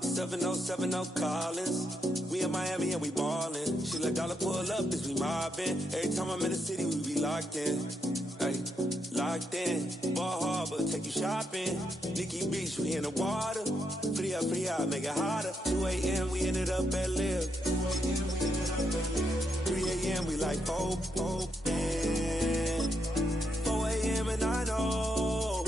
7070 Collins. We in Miami and we ballin'. She let dollar pull up as we mobbin'. Every time I'm in the city, we be locked in. Ay, locked in. Ball Harbor, take you shopping. Nikki Beach, we in the water. Free up, make it hotter. 2 a.m., we ended up at Live. 3 a.m., we like Pope. 4 a.m. and I know.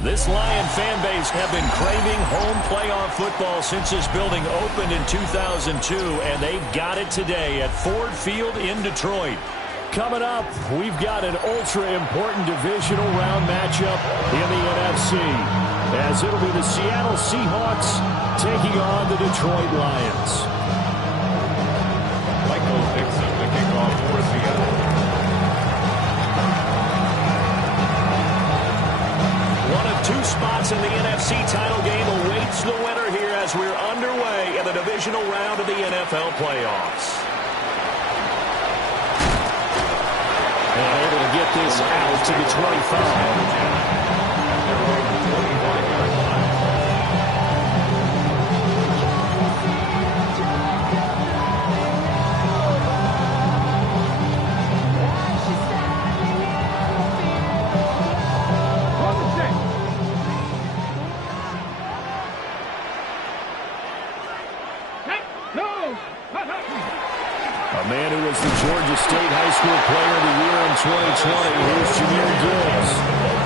This Lion fan base have been craving home playoff football since this building opened in 2002, and they've got it today at Ford Field in Detroit. Coming up, we've got an ultra-important divisional round matchup in the NFC, as it'll be the Seattle Seahawks taking on the Detroit Lions. Michael Dixon, the kickoff for Seattle. One of two spots in the NFC title game awaits the winner here as we're underway in the divisional round of the NFL playoffs. And able to get this out to the 25. A man who was the Georgia State High School Player of the Year in 2020. Here's Jahmyr Gibbs.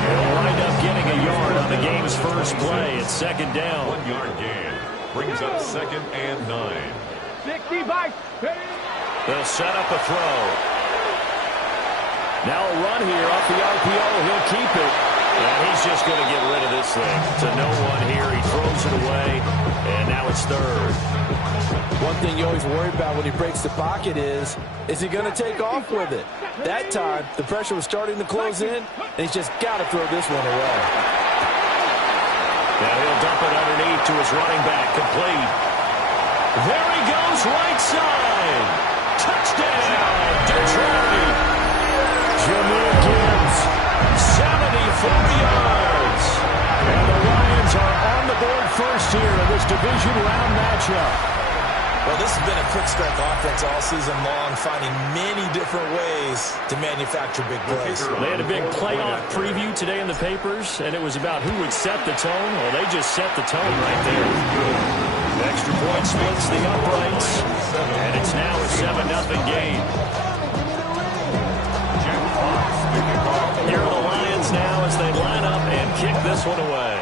He'll wind up getting a yard on the game's first play. It's second down. 1 yard gain. Brings up 2nd and 9. 65. They'll set up a throw. Now a run here off the RPO. He'll keep it. And he's just going to get rid of this thing. To no one here. He throws it away. And now it's third. One thing you always worry about when he breaks the pocket is he going to take off with it? That time, the pressure was starting to close in, and he's just got to throw this one away. Now he'll dump it underneath to his running back. Complete. There he goes, right side. Touchdown, Detroit. Jahmyr Gibbs, 74 yards. And the Lions are on the board first here in this division round matchup. Well, this has been a quick strike offense all season long, finding many different ways to manufacture big plays. They had a big playoff preview today in the papers, and it was about who would set the tone. Well, they just set the tone right there. The extra point splits the uprights, and it's now a 7-0 game. Here are the Lions now as they line up and kick this one away.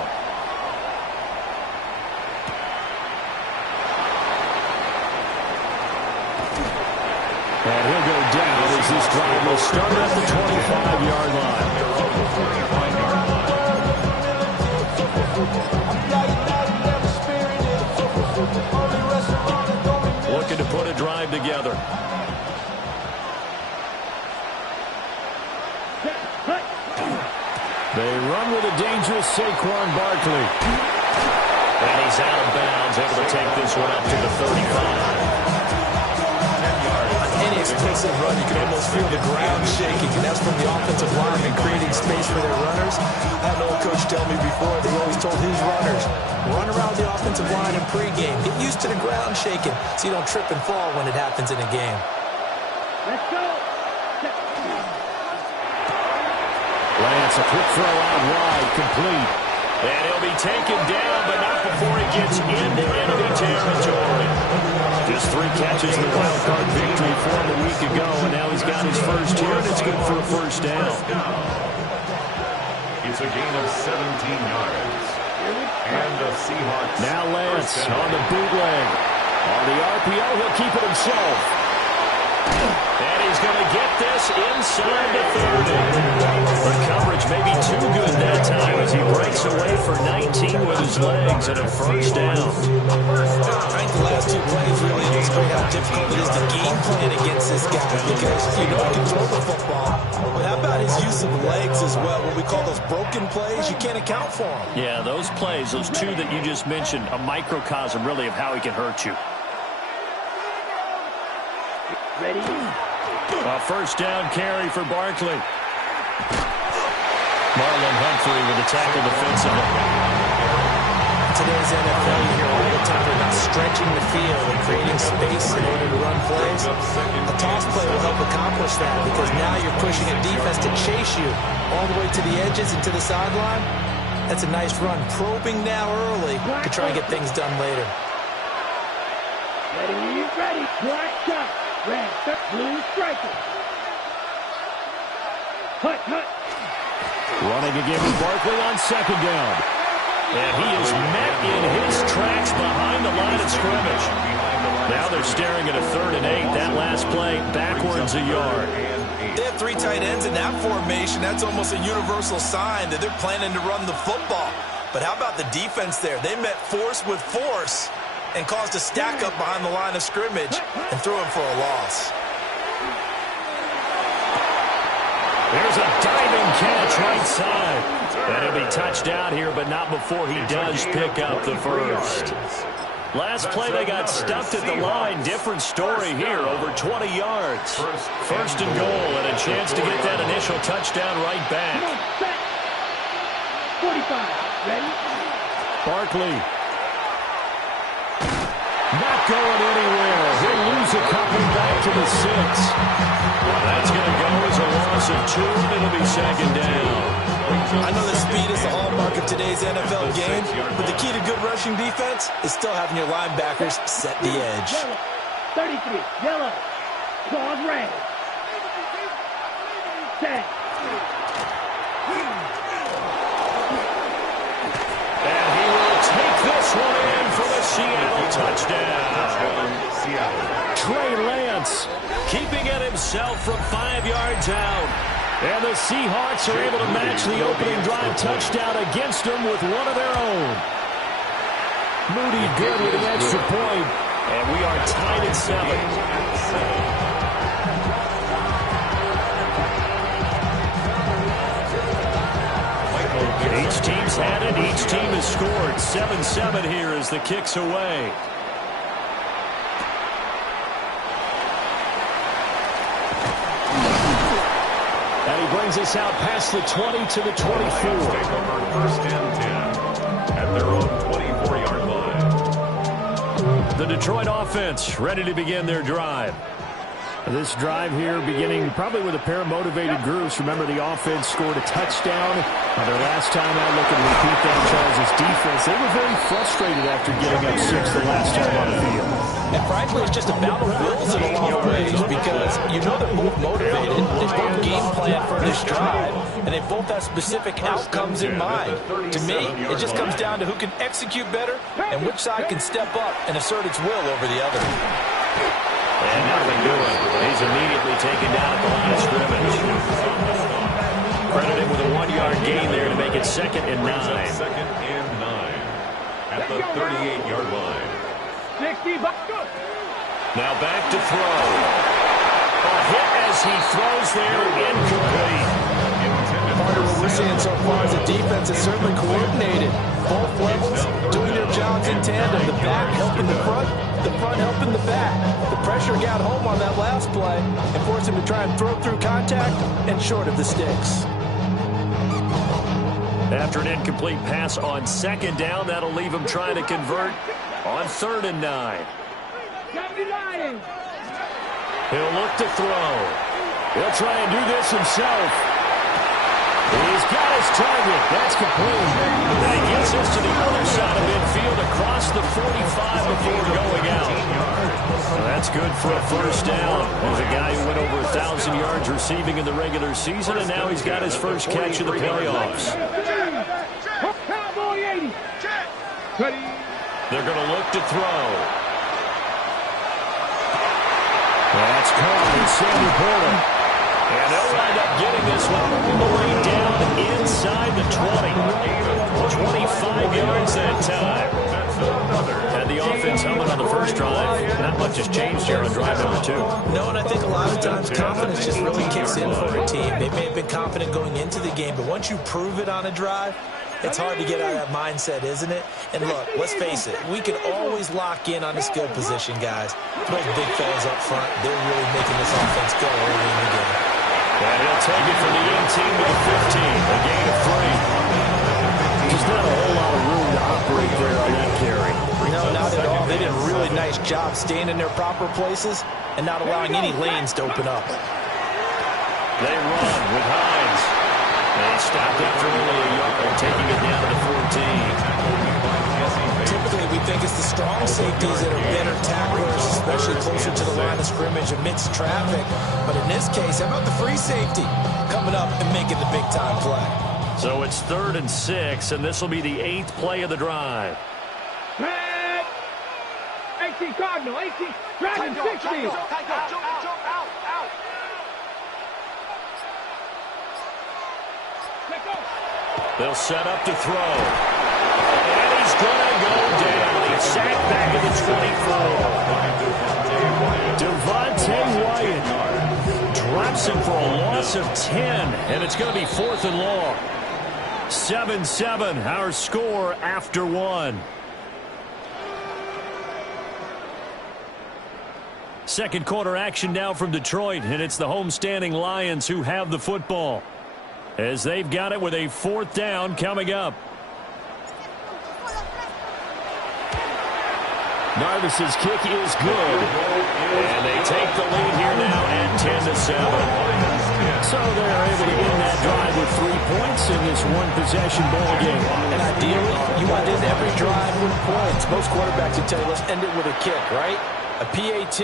And he'll go down as this drive will start at the 25-yard line. Looking to put a drive together. They run with a dangerous Saquon Barkley. And he's out of bounds, able to take this one up to the 35. Any explosive run, you can almost feel the ground shaking, and that's from the offensive linemen creating space for their runners. I had an old coach tell me before, they always told his runners, run around the offensive line in pregame. Get used to the ground shaking so you don't trip and fall when it happens in a game. Let's go. Lance, a quick throw out wide, complete. And he'll be taken down, but not before he gets into enemy territory. Just 3 catches in the wild card victory for him a week ago, and now he's got his first here, and it's good for a first down. It's a gain of 17 yards. And the Seahawks. Now Lance on the bootleg. On the RPO, he'll keep it himself. And he's going to get this inside the 30. The coverage may be too good that time as he breaks away for 19 with his legs and a first down. I think the last 2 plays really illustrate how difficult it is to game plan against this guy because you know he can throw the football. But how about his use of legs as well? What we call those broken plays, you can't account for them. Yeah, those plays, those two that you just mentioned, a microcosm really of how he can hurt you. Ready? A first down carry for Barkley. Marlon Humphrey with the tackle defensively. Today's NFL, you hear all the time about stretching the field and creating space in order to run plays. A toss play will help accomplish that because now you're pushing a defense to chase you all the way to the edges and to the sideline. That's a nice run. Probing now early to try and get things done later. Ready. Black shot. Red, blue striker. Hut. Running again with Barkley on second down. And he is met in his tracks behind the line of scrimmage. Now they're staring at a 3rd and 8. That last play backwards a yard. They have 3 tight ends in that formation. That's almost a universal sign that they're planning to run the football. But how about the defense there? They met force with force and caused a stack up behind the line of scrimmage and threw him for a loss. There's a diving catch right side. And he'll be touched out here, but not before he does pick up the first. Last play, they got stuffed at the line. Different story here, over 20 yards. First and goal, and a chance to get that initial touchdown right back. 45, ready? Barkley. Not going anywhere. He'll lose a couple back to the 6. That's going to go as a loss of 2, and it'll be second down. I know that speed is the hallmark of today's NFL game, but the key to good rushing defense is still having your linebackers set the edge. Yellow. 33, yellow. Claws red. Set. And he will take this one in for the Seattle touchdown. Trey Lance keeping it himself from 5 yards out. And the Seahawks are able to match the opening drive touchdown against them with one of their own. Moody good with the extra point. And we are tied at 7. Each team's had it. Each team has scored. 7-7 here as the kick's away. And he brings us out past the 20 to the 24. First and 10 at their own 24-yard line. The Detroit offense ready to begin their drive. This drive here beginning probably with a pair of motivated groups. Remember, the offense scored a touchdown on their last time out. Looking to repeat that. Charles' defense, they were very frustrated after getting up 6 the last time on the field. And frankly, it's just a battle of wills in a lot of ways because you know they're both motivated. They both game plan for this drive, and they both have specific outcomes in mind. To me, it just comes down to who can execute better and which side can step up and assert its will over the other. And nothing doing. He's immediately taken down at the line of scrimmage. Credit him with a 1-yard gain there to make it 2nd and 9. 2nd and 9 at the 38-yard line. 60, now back to throw. A hit as he throws there, incomplete. Part of what we're seeing so far is the defense is certainly coordinated. Both levels doing their jobs in tandem. The back helping the front helping the back. The pressure got home on that last play and forced him to try and throw through contact and short of the sticks. After an incomplete pass on 2nd down, that'll leave him trying to convert on 3rd and 9. He'll look to throw. He'll try and do this himself. He's got his target. That's complete. And he gets us to the other side of midfield across the 45 before going out. Well, that's good for a first down. There's a guy who went over 1,000 yards receiving in the regular season, and now he's got his first catch of the playoffs. They're going to look to throw. That's caught in Sandy Porter. And they'll wind up getting this one all the way down inside the 20. 25 yards that time. Had the offense humming on the first drive. Not much has changed here on drive number 2. No, and I think a lot of times confidence just really kicks in for a team. They may have been confident going into the game, but once you prove it on a drive, it's hard to get out of that mindset, isn't it? And look, let's face it, we can always lock in on the skill position, guys. Those big fellas up front, they're really making this offense go early in the game. And he'll take it from the 18 to the 15, a gain of 3. There's not a whole lot of room to operate there on that carry. No, not at all. They did a really nice job staying in their proper places and not allowing any lanes to open up. They run with Hines. They stopped after only a yard, taking it down to the 14. Typically, we think it's the strong safeties that are better tacklers, especially closer to the line of scrimmage amidst traffic. But in this case, how about the free safety coming up and making the big-time play? So it's 3rd and 6, and this will be the 8th play of the drive. 18 Cardinal, 18, Dragon 60. They'll set up to throw. And he's going to go down. He's sacked back at the 24. Devontae Wyatt drops him for a loss of 10, and it's going to be 4th and long. 7-7, our score after 1. Second quarter action now from Detroit, and it's the homestanding Lions who have the football, as they've got it with a 4th down coming up. Narvis's kick is good, and they take the lead here now at 10-7. So they're able to end that drive with 3 points in this one-possession ball game. And ideally, you want to end every drive with points. Most quarterbacks will tell you, let's end it with a kick, right? A PAT,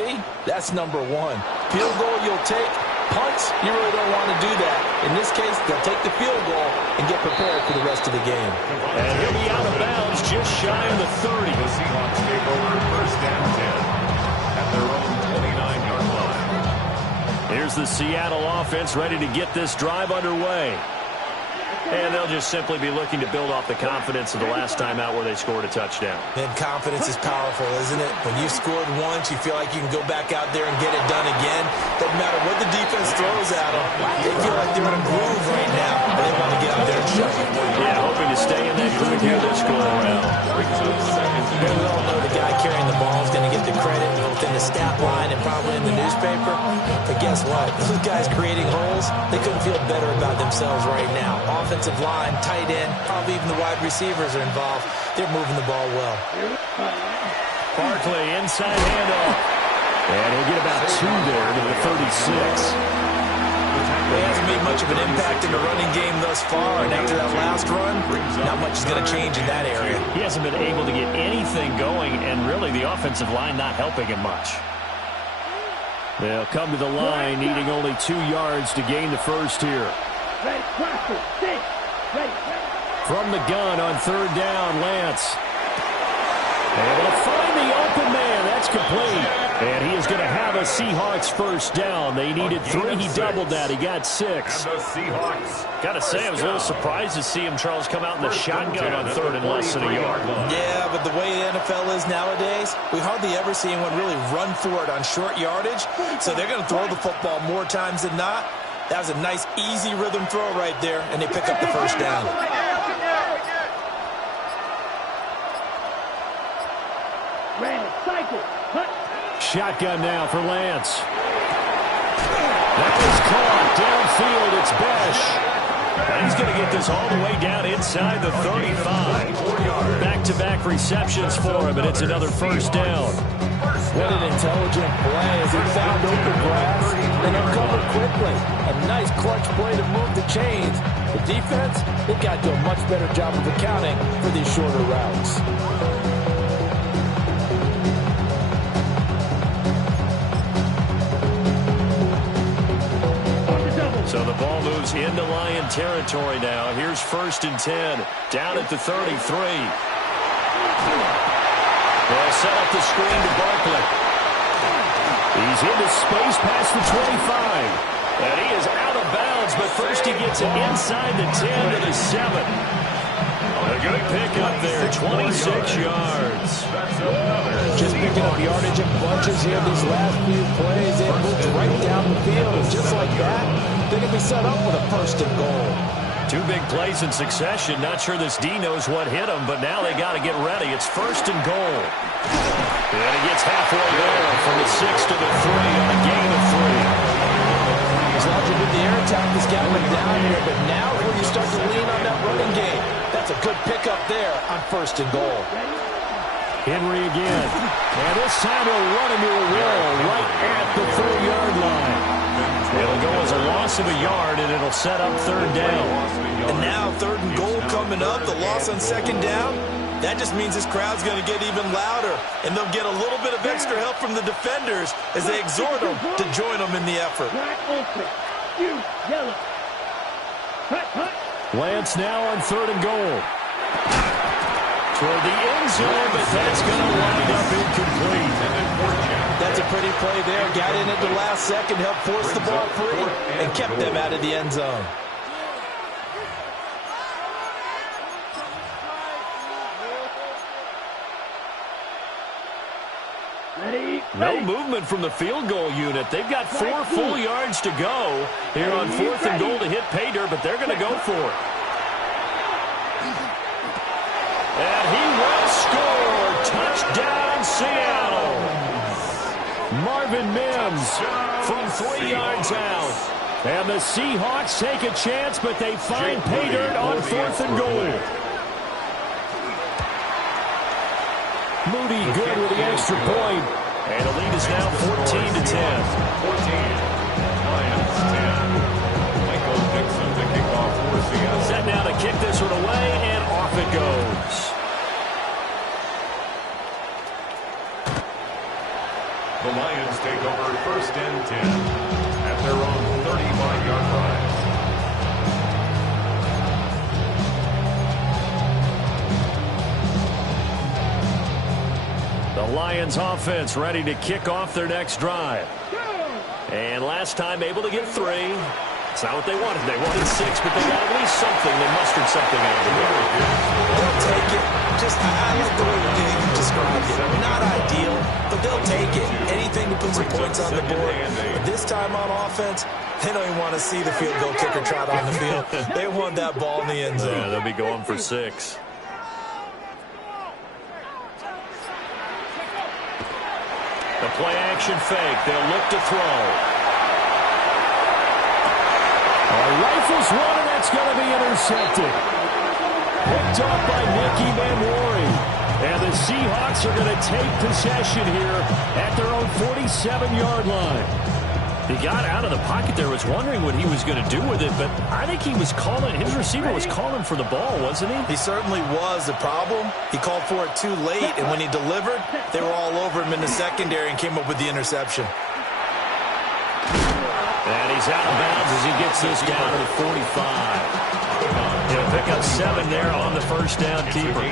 that's number 1. Field goal you'll take. Punts, you really don't want to do that. In this case, they'll take the field goal and get prepared for the rest of the game. And he'll be out of bounds just shy of the 30. The Seahawks take over 1st and 10 at their own 29-yard line. Here's the Seattle offense ready to get this drive underway. And they'll just simply be looking to build off the confidence of the last time out where they scored a touchdown. And confidence is powerful, isn't it? When you've scored once, you feel like you can go back out there and get it done again. Doesn't matter what the defense throws at them. They feel like they're in a groove right now, and they want to get out there and show it. Yeah, hoping to stay in that groove here this go-around. And we all know the guy carrying the ball is going to get the credit both in the stat line and probably in the newspaper. But guess what? Those guys creating holes, they couldn't feel better about themselves right now. Offensive line, tight end, probably even the wide receivers are involved. They're moving the ball well. Barkley, inside handoff. And he'll get about 2 there to the 36. He hasn't made much of an impact in the running game thus far, and after that last run, not much is going to change in that area. He hasn't been able to get anything going, and really the offensive line not helping him much. They'll come to the line, needing only 2 yards to gain the first here. From the gun on 3rd down, Lance. And they'll find the open man. That's complete. And he is going to have a Seahawks first down. They needed 3. He doubled that. He got 6. And the Seahawks. Got to say, I was a little surprised to see him, Charles, come out in the shotgun on 3rd and less than a yard. Yeah, but the way the NFL is nowadays, we hardly ever see anyone really run for it on short yardage. So they're going to throw the football more times than not. That was a nice, easy rhythm throw right there, and they pick up the first down. Shotgun now for Lance. That was caught. Downfield, it's Besh. And he's going to get this all the way down inside the 35. Back-to-back receptions for him, and it's another first down. What an intelligent play as he found open grass and uncovered quickly. A nice clutch play to move the chains. The defense, they've got to do a much better job of accounting for these shorter routes. So the ball moves into Lion territory now. Here's 1st and 10, down at the 33. They'll set up the screen to Barkley. He's into space past the 25. And he is out of bounds, but first he gets it inside the 10 to the 7. They'll Good pick up there, 26 yards. Just picking up yardage in bunches here these last few plays. They moved right down the field, and just like that, they're going to be set up with a first and goal. 2 big plays in succession. Not sure this D knows what hit him, but now they got to get ready. It's first and goal. And he gets halfway there from the 6 to the 3 on a gain of 3. Elijah with the air attack has got him down here, but now is where you start to lean on that running game. That's a good pickup there on first and goal. Henry again. And this time he'll run into a wall right at the 3-yard line. It'll go as a loss of a yard, and it'll set up third down. And now third and goal coming up, the loss on second down. That just means this crowd's going to get even louder, and they'll get a little bit of extra help from the defenders as they exhort them to join them in the effort. Lance now on third and goal. Toward the end zone, but that's going to wind up incomplete. That's a pretty play there. Got in at the last second, helped force the ball free, and kept them out of the end zone. No movement from the field goal unit. They've got 4 full yards to go here on fourth and goal to hit pay dirt, but they're going to go for it. And he will score. Touchdown, Seattle. Marvin Mims from 3 yards out. And the Seahawks take a chance, but they find pay dirt on fourth and goal. Moody good with the extra point. And the lead is now 14-10. 14. Lions 10. Michael Dixon to kick off for Seattle. Set now to kick this one away, and off it goes. The Lions take over first and 10 at their own 35-yard line. The Lions offense ready to kick off their next drive. And last time able to get 3. It's not what they wanted. They wanted 6, but they got at least something. They mustered something out of the game. They'll take it. Just, I like the way you described it. Not ideal, but they'll take it. Anything to put some points on the board. But this time on offense, they don't even want to see the field goal kicker trot on the field. They want that ball in the end zone. Yeah, they'll be going for 6. The play-action fake. They'll look to throw. Rifles one, and that's going to be intercepted. Picked off by Nicky Manwari. And the Seahawks are going to take possession here at their own 47-yard line. He got out of the pocket there, was wondering what he was going to do with it, but I think he was calling, his receiver was calling for the ball, wasn't he? He certainly was. The problem, he called for it too late, and when he delivered, they were all over him in the secondary and came up with the interception. And he's out of bounds as he gets this down to the 45. He'll pick up 7 there on the first down keeper.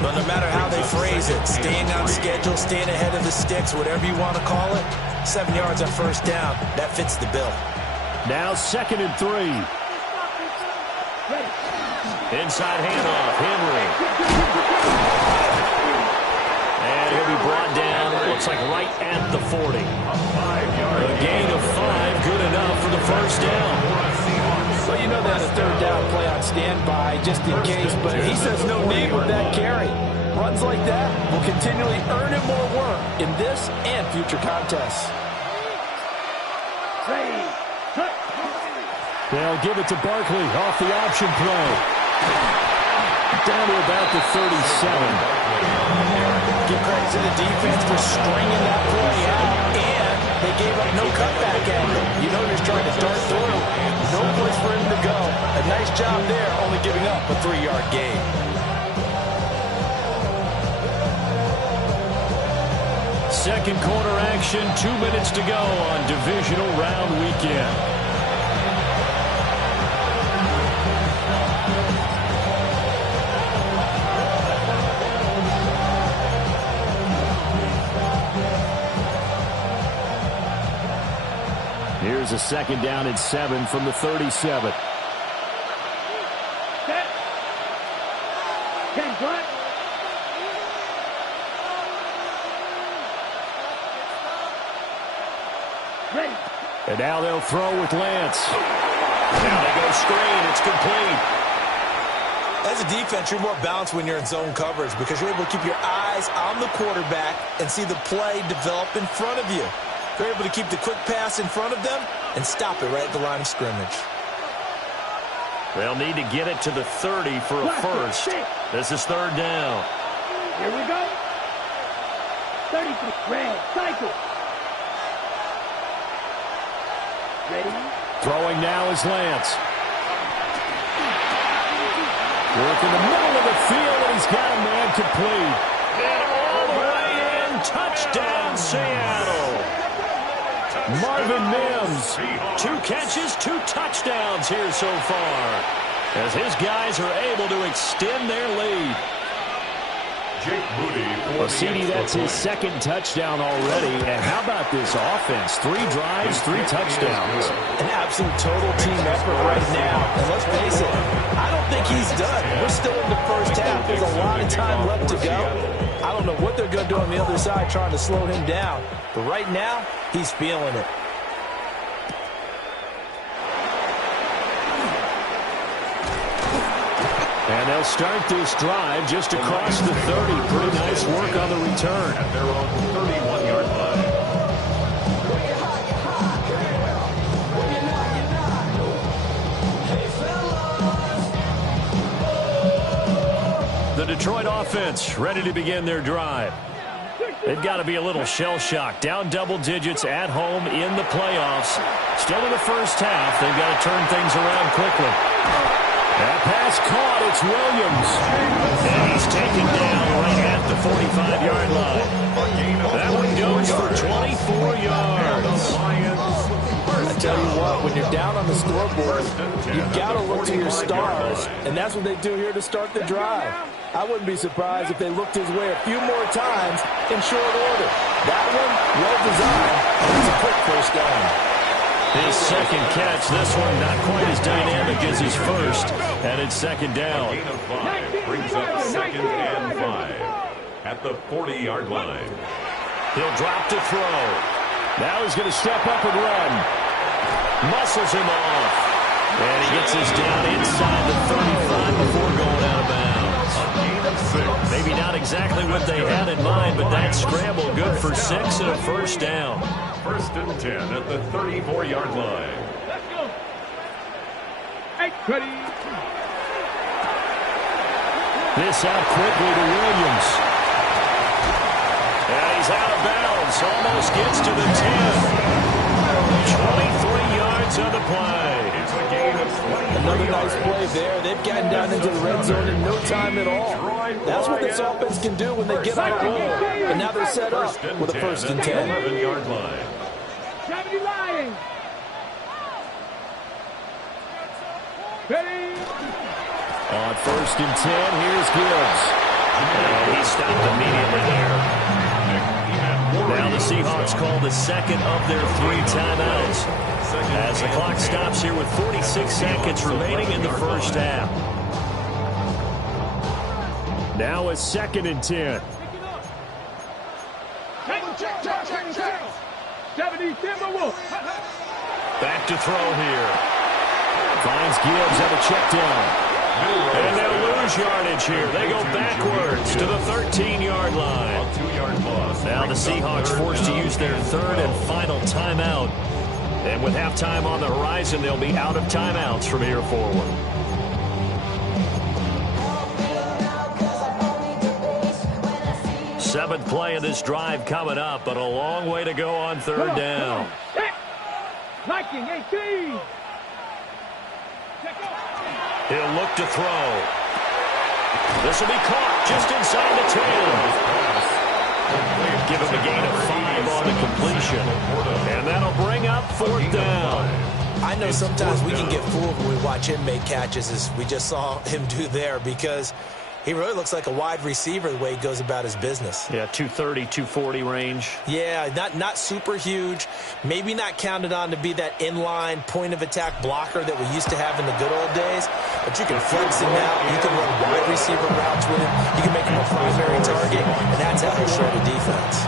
But no matter how they phrase it, staying on schedule, staying ahead of the sticks, whatever you want to call it, 7 yards on first down, that fits the bill. Now 2nd and 3. Inside handoff, Henry. And he'll be brought down, looks like right at the 40. A gain of 5, good enough for the first down. Well, you know that's a third down play on standby just in case, but he says no need with that carry. Runs like that will continually earn him more work in this and future contests. They'll give it to Barkley off the option play. Down to about the 37. Give credit to the defense for stringing that play out, and they gave up no cutback angle. You know he's trying to dart through. No place for him to go. A nice job there, only giving up a 3-yard gain. Second quarter action, 2 minutes to go on divisional round weekend. Here's a 2nd down and 7 from the 37. Ready. And now they'll throw with Lance. Now they go screen. It's complete. As a defense, you're more balanced when you're in zone coverage because you're able to keep your eyes on the quarterback and see the play develop in front of you. You're able to keep the quick pass in front of them and stop it right at the line of scrimmage. They'll need to get it to the 30 for a first. This is third down. Here we go. 33. Red. Cycle. Ready. Throwing now is Lance. Work in the middle of the field, and he's got a man complete. And all the way in. Touchdown, Seattle. Marvin Mims, 2 catches, 2 touchdowns here so far, as his guys are able to extend their lead. Jake Moody. Well, CD, that's his second touchdown already. And how about this offense? 3 drives, 3 touchdowns. An absolute total team effort right now. And let's face it, I don't think he's done. We're still in the first half. There's a lot of time left to go. I don't know what they're going to do on the other side trying to slow him down. But right now, he's feeling it. And they'll start this drive just across the 30. Pretty nice work on the return. At their own 31-yard line. The Detroit offense ready to begin their drive. They've got to be a little shell-shocked. Down double digits at home in the playoffs. Still in the first half. They've got to turn things around quickly. That pass caught. It's Williams. And he's taken down right at the 45-yard line. That one goes for 24 yards. I tell you what, when you're down on the scoreboard, you've got to look to your stars, and that's what they do here to start the drive. I wouldn't be surprised if they looked his way a few more times in short order. That one, well designed, and it's a quick first down. His second catch, this one not quite as dynamic as his first, and it's second down. Gain of 5 brings up 2nd and 5 at the 40-yard line. He'll drop to throw. Now he's going to step up and run. Muscles him off. And he gets us down inside the 35 before going out of bounds. A gain of 6. Maybe not exactly what they had in mind, but that scramble good for 6 and a first down. 1st and 10 at the 34-yard line. Let's go. Hey, ready. This out quickly to Williams. And he's out of bounds. Almost gets to the 10. 23 yards on the play. It's a gain of 20. Another nice play there. They've gotten down into the red zone in no time at all. That's what this offense can do when they get on a roll. And now they're set up with a 1st and 10. 11-yard line. 70 lying. Ready. On 1st and 10, here's Gibbs. And he stopped immediately here. Now the Seahawks call the second of their 3 timeouts, as the clock stops here with 46 seconds remaining in the first half. Now a 2nd and 10. Check. 70 Timberwolves. Back to throw here. Finds Gibbs at a check down. And they'll lose yardage here. They go backwards to the 13-yard line. 2-yard loss. Now the Seahawks forced to use their 3rd and final timeout. And with halftime on the horizon, they'll be out of timeouts from here forward. Seventh play of this drive coming up, but a long way to go on 3rd down. Liking 18. He'll look to throw. This will be caught just inside the 10. Give him a gain of 5 on the completion. And that'll bring up 4th down. I know sometimes we can get fooled when we watch him make catches, as we just saw him do there, because he really looks like a wide receiver the way he goes about his business. Yeah, 230, 240 range. Yeah, not super huge. Maybe not counted on to be that inline point-of-attack blocker that we used to have in the good old days. But you can flex him out. You can run wide receiver routes with him. You can make him a primary target, and that's how he'll shred a defense.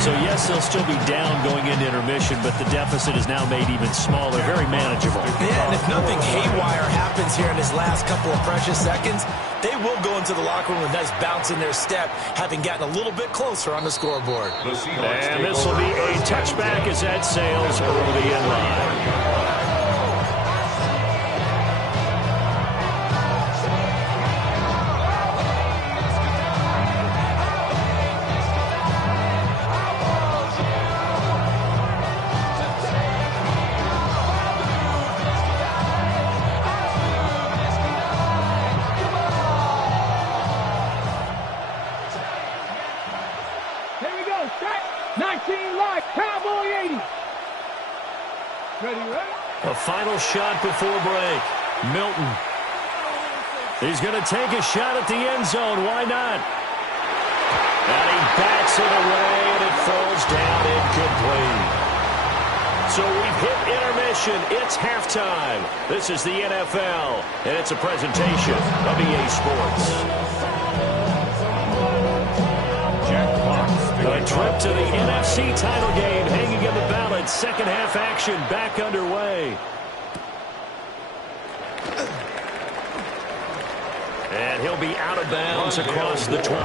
So, yes, they'll still be down going into intermission, but the deficit is now made even smaller, very manageable. Yeah, and if nothing haywire happens here in his last couple of precious seconds, they will go into the locker room with a nice bounce in their step, having gotten a little bit closer on the scoreboard. And this will be a touchback as that sails early in line. A final shot before break. Milton. He's going to take a shot at the end zone. Why not? And he backs it away, and it falls down incomplete. So we've hit intermission. It's halftime. This is the NFL, and it's a presentation of EA Sports. A trip to the NFC title game hanging in the balance. Second half action back underway. And he'll be out of bounds across the 25. The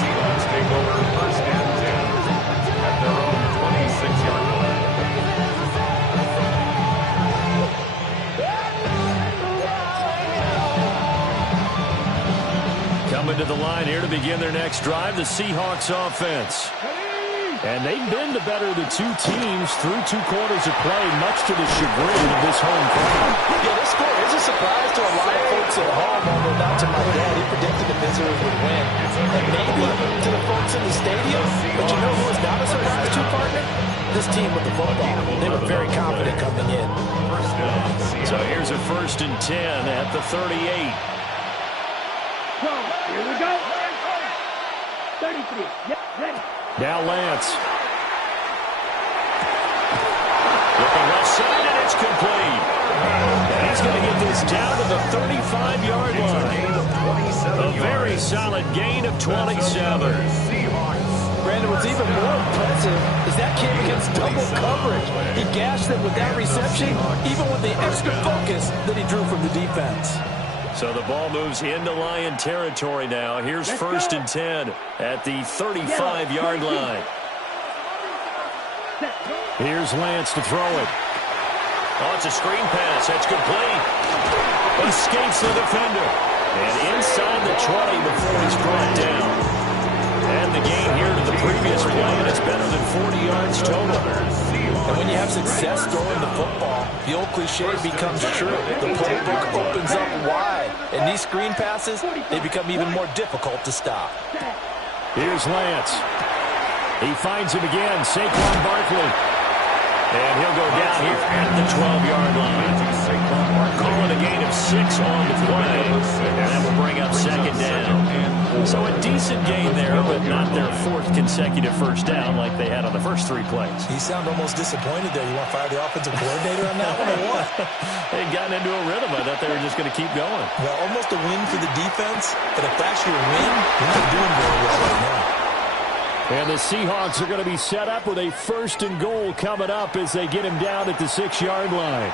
Seahawks take over first and 10 at their own 26-yard line. Coming to the line here to begin their next drive, the Seahawks offense. And they've been the better of the two teams through 2 quarters of play, much to the chagrin of this home crowd. Yeah, this score is a surprise to a lot of folks at home, although not to my dad. He predicted the visitors would win. And maybe to the folks in the stadium. But you know who is not a surprise to, partner? This team with the football. They were very confident coming in. So here's a 1st and 10 at the 38. Here we go. 33. Yep, ready. Now Lance. Looking left side, and it's complete. And he's going to get this down to the 35-yard line. A very solid gain of 27. Brandon, what's even more impressive is that came against double coverage. He gashed them with that reception, even with the extra focus that he drew from the defense. So the ball moves into Lion territory now. Here's 1st and 10 at the 35-yard line. Here's Lance to throw it. Oh, it's a screen pass. That's complete. Escapes the defender. And inside the 20 before he's brought down. And the gain here to the previous play, and it's better than 40 yards total. And when you have success throwing the football, the old cliche becomes true. The playbook opens up wide. And these screen passes, they become even more difficult to stop. Here's Lance. He finds him again, Saquon Barkley. And he'll go down here at the 12-yard line. Calling a gain of 6 on the play. And that will bring up 2nd down. So a decent gain there, but not their 4th consecutive first down like they had on the first 3 plays. You sound almost disappointed there. You want to fire the offensive coordinator on that one or what? They'd gotten into a rhythm. I thought they were just going to keep going. Well, almost a win for the defense, but if that's your win, you're not doing very well right now. And the Seahawks are going to be set up with a 1st and goal coming up as they get him down at the 6-yard line.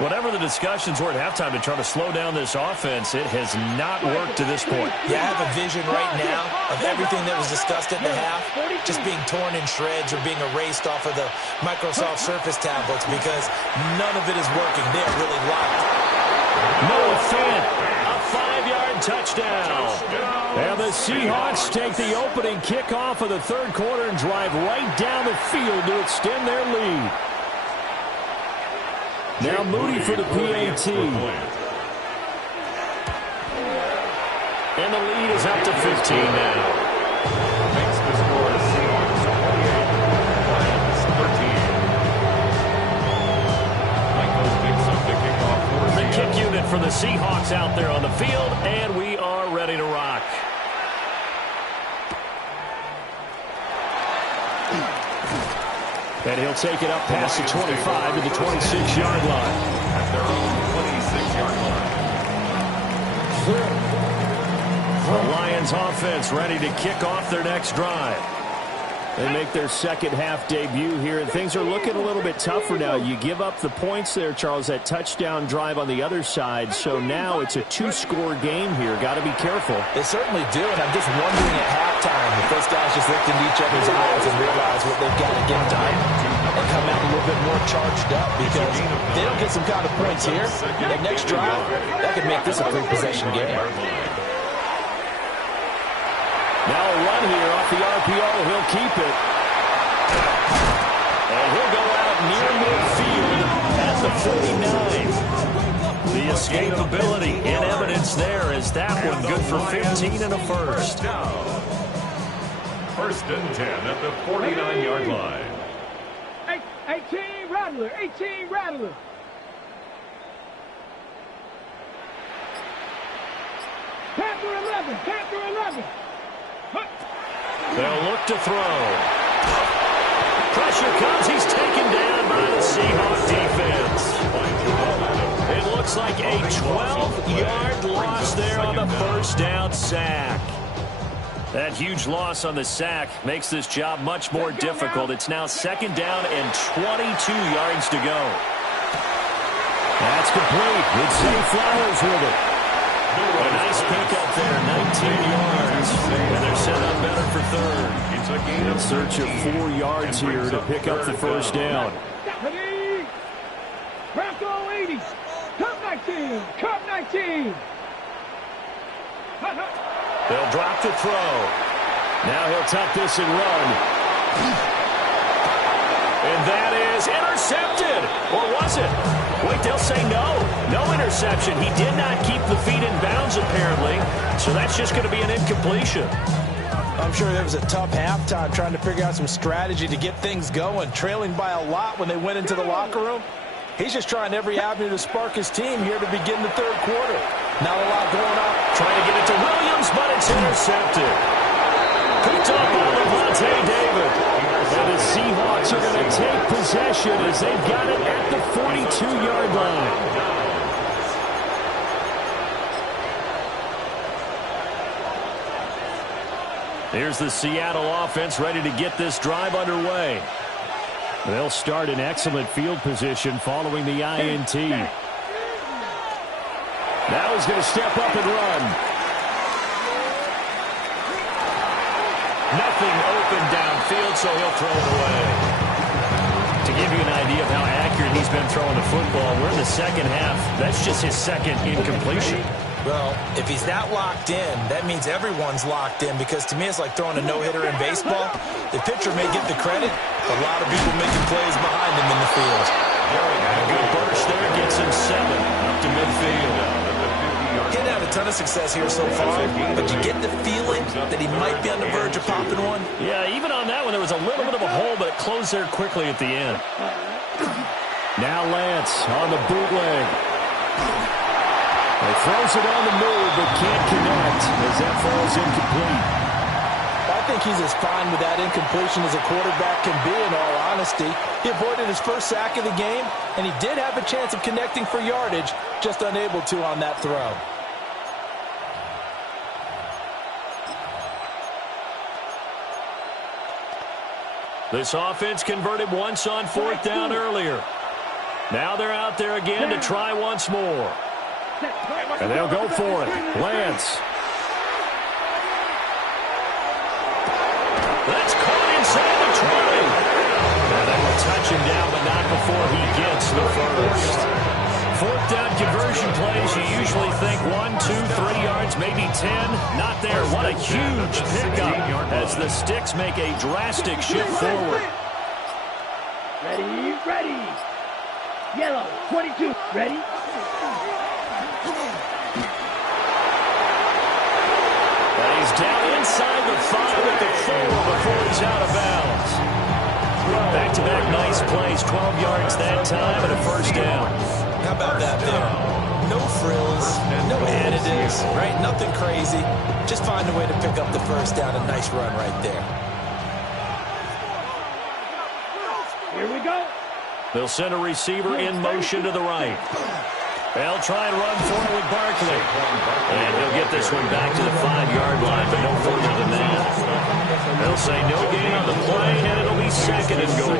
Whatever the discussions were at halftime to try to slow down this offense, it has not worked to this point. Yeah, I have a vision right now of everything that was discussed at the half just being torn in shreds or being erased off of the Microsoft Surface tablets because none of it is working. They're really locked. Noah Fant, a 5-yard touchdown. And the Seahawks take the opening kickoff of the 3rd quarter and drive right down the field to extend their lead. Now Moody for the PAT. And the lead is up to 15 now. Makes the score Seahawks 28, Lions 13. Michael Dixon to kick off for The kick unit for the Seahawks out there on the field, and we are ready to rock. And he'll take it up past the 25 to the 26-yard line. At their own 26-yard line. The Lions offense ready to kick off their next drive. They make their second half debut here, and things are looking a little bit tougher now. You give up the points there, Charles, that touchdown drive on the other side, so now it's a two-score game here. Got to be careful. They certainly do, and I'm just wondering at halftime if those guys just looked into each other's eyes and realize what they've got to get done and come out a little bit more charged up, because if they don't get some kind of points here, that next drive, that could make this a three-possession game. Now a run here off the RPO. He'll keep it. And he'll go out near midfield at the 49. The escapability in evidence there is that one good for 15 and a first. First and 10 at the 49-yard line. 18 Rattler, 18 Rattler. Panther 11, Panther 11. They'll look to throw. Pressure comes. He's taken down by the Seahawks defense. It looks like a 12-yard loss there on the first down sack. That huge loss on the sack makes this job much more difficult. It's now second down and 22 yards to go. That's complete. It's Zay Flowers with it. A nice pickup there, 19 yards. And they're set up better for third. In search of 4 yards here to pick up the first down. Bronco 80. Cup 19. Cup 19. They'll drop to throw. Now he'll tuck this and run. And that is intercepted. Or was it? Wait, they'll say no. No interception. He did not keep the feet in bounds, apparently. So that's just going to be an incompletion. I'm sure there was a tough halftime trying to figure out some strategy to get things going, trailing by a lot when they went into the locker room. He's just trying every avenue to spark his team here to begin the third quarter. Not a lot going on. Trying to get it to Williams, but it's intercepted. Picked up by Lavonte David. And the Seahawks are going to take possession as they've got it at the 42-yard line. Here's the Seattle offense ready to get this drive underway. They'll start in excellent field position following the INT. Now he's going to step up and run. Nothing open downfield, so he'll throw it away. To give you an idea of how accurate he's been throwing the football, we're in the second half. That's just his second incompletion. Well, if he's that locked in, that means everyone's locked in, because to me it's like throwing a no-hitter in baseball. The pitcher may get the credit, a lot of people making plays behind him in the field. A good burst there gets him 7 up to midfield. He's had a ton of success here so far, but you get the feeling that he might be on the verge of popping one. Yeah, even on that one, there was a little bit of a hole, but it closed there quickly at the end. Now Lance on the bootleg. He throws it on the move, but can't connect as that falls incomplete. I think he's as fine with that incompletion as a quarterback can be, in all honesty. He avoided his first sack of the game, and he did have a chance of connecting for yardage, just unable to on that throw. This offense converted once on fourth down earlier. Now they're out there again to try once more. And they'll go for it. Lance. That's caught inside the 20. And they will touch him down, but not before he gets the first. Fourth down conversion plays, you usually think 1, 2, 3 yards, maybe 10. Not there. What a huge pickup as the Sticks make a drastic shift forward. Ready, ready. Yellow, 22, ready. He's down inside the 5 at the 4 before he's out of bounds. Back-to-back nice plays, 12 yards that time and a first down. How about that there? No frills, no additives, right? Nothing crazy. Just find a way to pick up the first down. A nice run right there. Here we go. They'll send a receiver in motion to the right. They'll try and run for it with Barkley. And he'll get this one back to the 5-yard line, but no further than that. They'll say no gain on the play, and it'll be second and goal.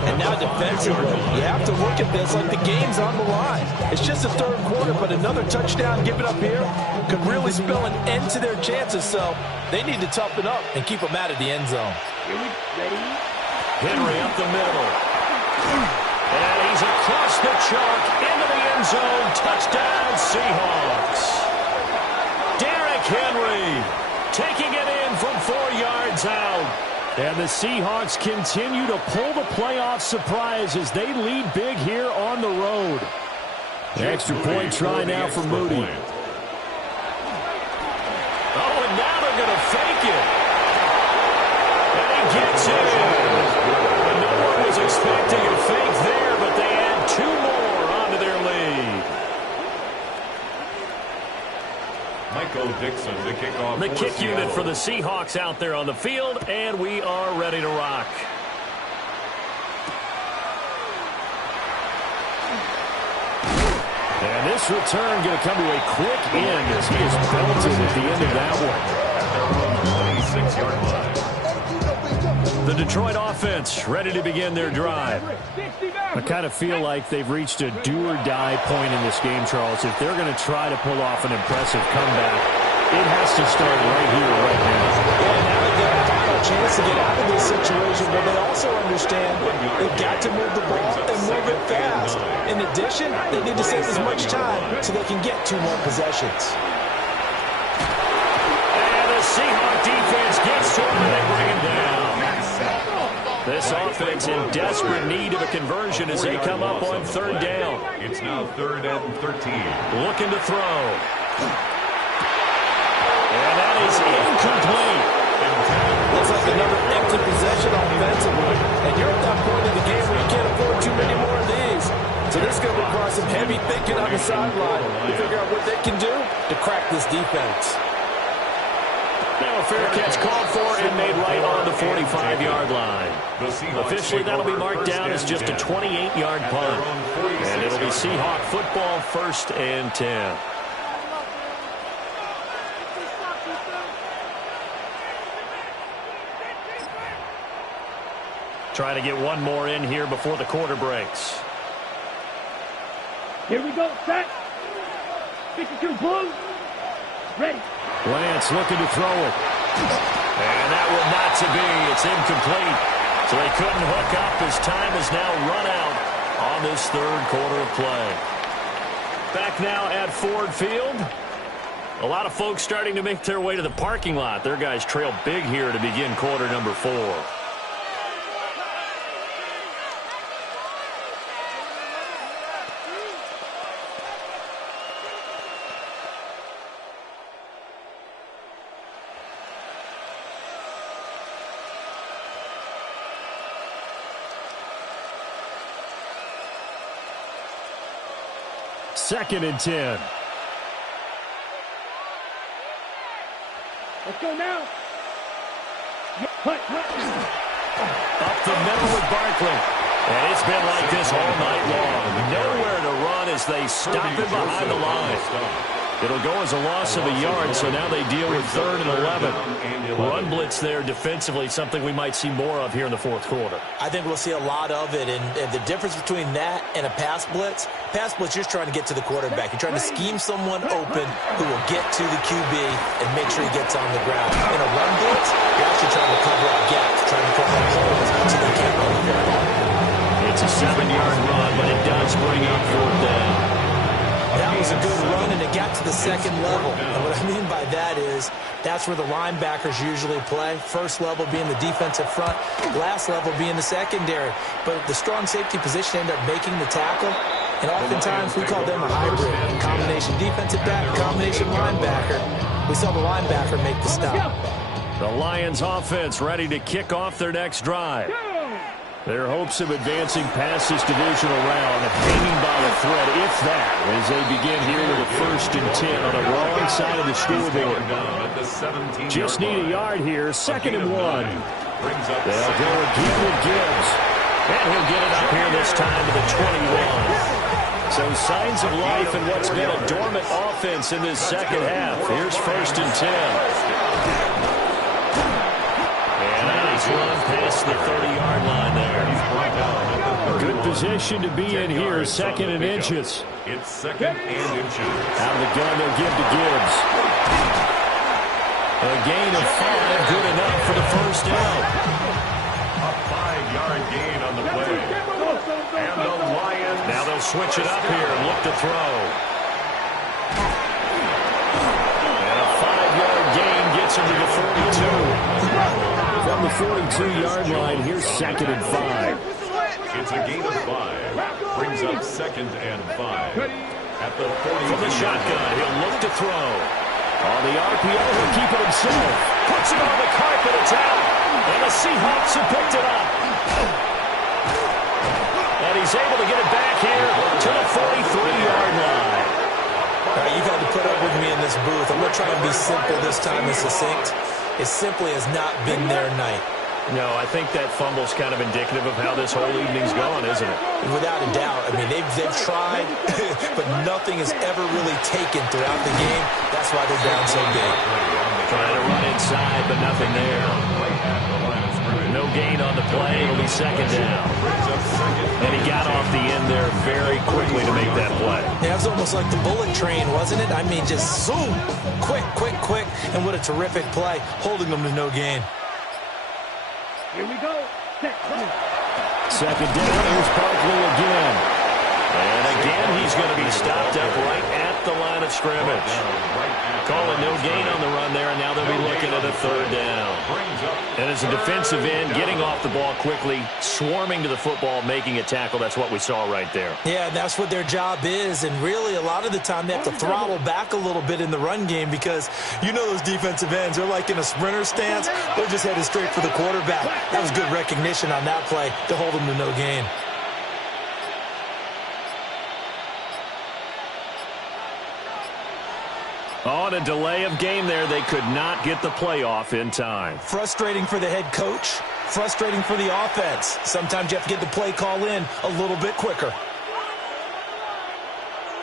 And now defensively, you have to look at this like the game's on the line. It's just the third quarter, but another touchdown given up here could really spell an end to their chances, so they need to toughen up and keep them out of the end zone. Henry up the middle. And he's across the chalk into the end zone. Touchdown, Seahawks. Derrick Henry taking it in from 4 yards out. And the Seahawks continue to pull the playoff surprise as they lead big here on the road. Extra point try now for Moody. Oh, and now they're going to fake it. And he gets in. And no one was expecting a fake there, but they add 2 more onto their lead. Michael Dixon to kick off. The kick unit for the Seahawks out there on the field, and we are ready to rock. And this return going to come to a quick end as he is belted at the end of that one. 26-yard line. The Detroit offense ready to begin their drive. I kind of feel like they've reached a do-or-die point in this game, Charles. If they're going to try to pull off an impressive comeback, it has to start right here, right now. Yeah, now they get a final chance to get out of this situation, but they also understand they've got to move the ball and move it fast. In addition, they need to save as much time so they can get 2 more possessions. And the Seahawk defense gets to him and they bring him down. This offense in desperate need of a conversion as they come up on 3rd down. It's now 3rd and 13. Looking to throw. And that is incomplete. Looks like another empty possession offensively. And you're at that point in the game where you can't afford too many more of these. So this is going to require some heavy thinking on the sideline to figure out what they can do to crack this defense. Now a fair catch called for and made right on the 45-yard line. Officially, that'll be marked down as just a 28-yard punt. And it'll be Seahawk football 1st and 10. Trying to get one more in here before the quarter breaks. Here we go, set. 52 Bulls. Ready. Lance looking to throw it. And that will not to be. It's incomplete. So they couldn't hook up as time has now run out on this 3rd quarter of play. Back now at Ford Field. A lot of folks starting to make their way to the parking lot. Their guys trail big here to begin quarter number 4. Second and 10. Let's go now. Up the middle with Barkley. And it's been like this all night long. Nowhere to run as they stop him behind the line. It'll go as a loss of a yard, so now they deal with 3rd and 11. Run blitz there defensively, something we might see more of here in the 4th quarter. I think we'll see a lot of it, and the difference between that and a pass blitz, you're just trying to get to the quarterback. You're trying to scheme someone open who will get to the QB and make sure he gets on the ground. In a run blitz, you're actually trying to cover up gaps, trying to cover up holes so they can't run the ball. It's a 7-yard run, but it does bring up 4th down. That was a good run, and it got to the 2nd level. And what I mean by that is that's where the linebackers usually play. First level being the defensive front, last level being the secondary. But the strong safety position ended up making the tackle. And oftentimes we call them a hybrid. Combination defensive back, combination linebacker. We saw the linebacker make the stop. The Lions offense ready to kick off their next drive. Their hopes of advancing past this divisional round hanging by a thread, if that, as they begin here with a 1st and 10 on the wrong side of the scoreboard. Just need a yard here, 2nd and 1. They'll go again with Gibbs. And he'll get it up here this time to the 21. So signs of life in what's been a dormant offense in this second half. Here's 1st and 10. And a nice run past the 30-yard line there. Good position to be in here, 2nd and inches. It's 2nd and inches. Out of the gun, they'll give to Gibbs. A gain of 5, good enough for the 1st down. A 5-yard gain on the play. And the Lions. Now they'll switch it up here and look to throw. And a 5-yard gain gets him to the 42. From the 42-yard line, here's 2nd and 5. It's a gain of 5. Brings up 2nd and 5. At the 40. From the shotgun, he'll look to throw. On the RPO, he'll keep it himself. Puts it on the carpet, it's out. And the Seahawks have picked it up. And he's able to get it back here to the 43-yard line. All right, you've had to put up with me in this booth. I'm going to try and be simple this time and succinct. It simply has not been their night. No, I think that fumble's kind of indicative of how this whole evening's gone, isn't it? Without a doubt. I mean, they've tried, but nothing has ever really taken throughout the game. That's why they're down so big. Trying to run inside, but nothing there. No gain on the play. It'll be 2nd down. And he got off the end there very quickly to make that play. Yeah, it was almost like the bullet train, wasn't it? I mean, just zoom. Quick, quick, quick. And what a terrific play, holding them to no gain. Here we go. 2nd down. Here's Barkley again. And again, he's going to be stopped up right at the line of scrimmage. Calling no gain on the run there, and now they'll be looking at a 3rd down. And as a defensive end, getting off the ball quickly, swarming to the football, making a tackle, that's what we saw right there. Yeah, that's what their job is, and really a lot of the time they have to throttle back a little bit in the run game because you know those defensive ends, they're like in a sprinter stance, they're just headed straight for the quarterback. That was good recognition on that play to hold them to no gain. On a delay of game there, they could not get the playoff in time. Frustrating for the head coach, frustrating for the offense. Sometimes you have to get the play call in a little bit quicker.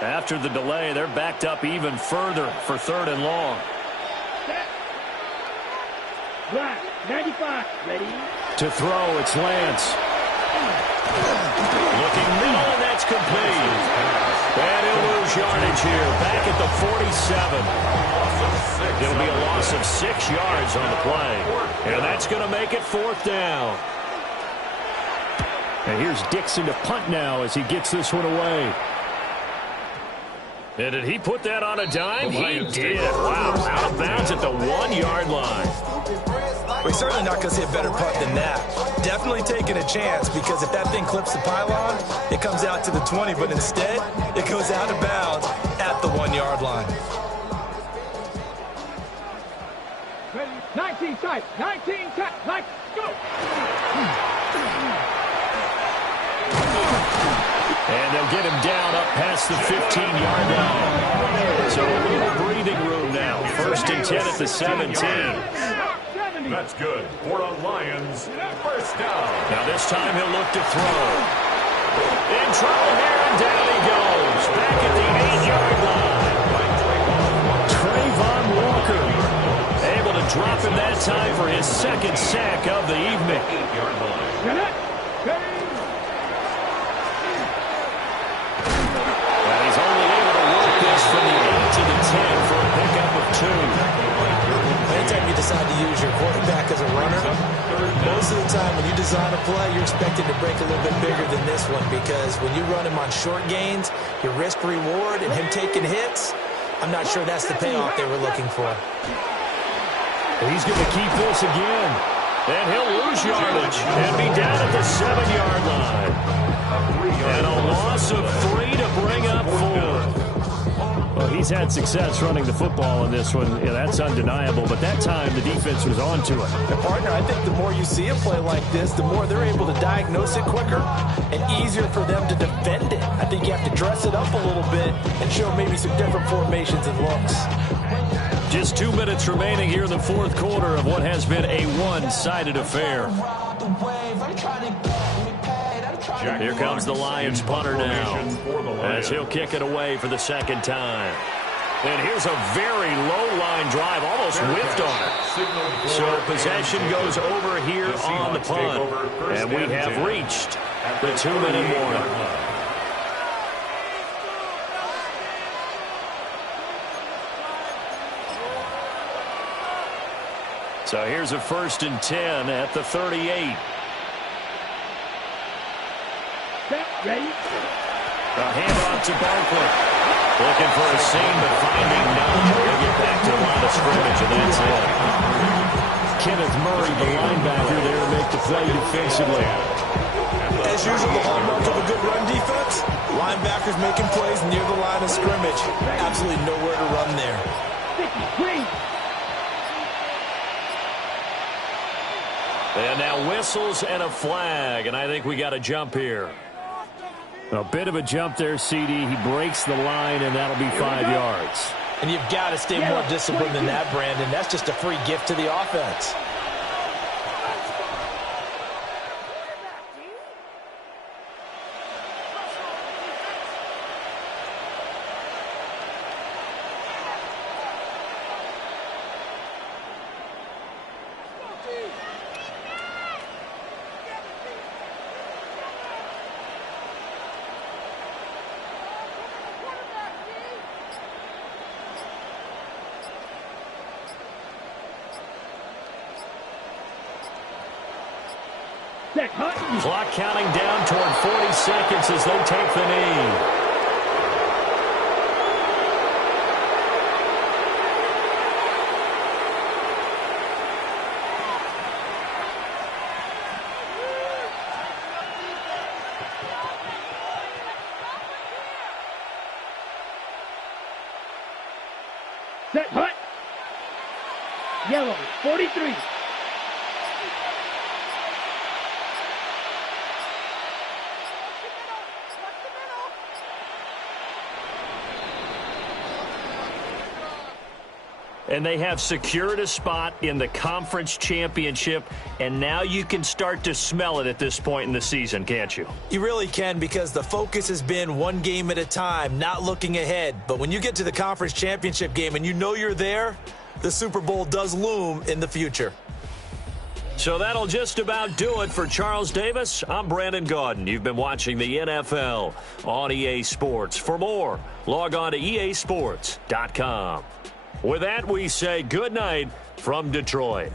After the delay, they're backed up even further for 3rd and long. Black, 95, ready. To throw, it's Lance. Looking middle, and that's complete. And he'll lose yardage here, back at the 47. It'll be a loss of 6 yards on the play. And that's going to make it 4th down. And here's Dixon to punt now as he gets this one away. And did he put that on a dime? He did. Wow, out of bounds at the 1-yard line. We're certainly not going to see a better punt than that. Definitely taking a chance because if that thing clips the pylon, it comes out to the 20, but instead, it goes out of bounds at the 1-yard line. 19 tight, 19 tight, like, go! And they'll get him down up past the 15-yard line. So a little breathing room now. 1st and 10 at the 17. That's good for the Lions. 1st down. Now this time he'll look to throw. In trouble here, and down he goes. Back at the 8-yard line. Trayvon Walker able to drop him that time for his 2nd sack of the evening. 8-yard line. And he's only able to work this from the 8 to the 10 for a pickup of 2. Anytime you decide to use your quarterback as a runner, most of the time when you design a play, you're expected to break a little bit bigger than this one because when you run him on short gains, your risk-reward and him taking hits, I'm not sure that's the payoff they were looking for. He's going to keep this again. And he'll lose yardage and be down at the 7-yard line. And a loss of 3 to bring up 4. Well, he's had success running the football in this one. Yeah, that's undeniable. But that time, the defense was on to it. And partner, I think the more you see a play like this, the more they're able to diagnose it quicker and easier for them to defend it. I think you have to dress it up a little bit and show maybe some different formations and looks. Just 2 minutes remaining here in the 4th quarter of what has been a one-sided affair. Here comes the Lions punter now, as he'll kick it away for the second time. And here's a very low-line drive, almost whiffed on it. So possession goes over here on the punt, and we have reached the 2-minute warning. So here's a 1st and 10 at the 38. Ready? A handoff to Barkley. Looking for a seam, but finding none. He'll get back to the line of scrimmage, and that's it. Kenneth Murray, the linebacker there, to make the play defensively. As usual, the hallmark of a good run defense, linebackers making plays near the line of scrimmage. Absolutely nowhere to run there. 53. And now whistles and a flag, and I think we got a jump here. A bit of a jump there, CD. He breaks the line, and that'll be 5 yards. And you've got to stay more disciplined than that, Brandon. That's just a free gift to the offense. Clock counting down toward 40 seconds as they take the knee. Set, hut. Yellow, 43. And they have secured a spot in the conference championship, and now you can start to smell it at this point in the season, can't you? You really can, because the focus has been one game at a time, not looking ahead. But when you get to the conference championship game and you know you're there, the Super Bowl does loom in the future. So that'll just about do it for Charles Davis. I'm Brandon Gaudin. You've been watching the NFL on EA Sports. For more, log on to easports.com. With that, we say good night from Detroit.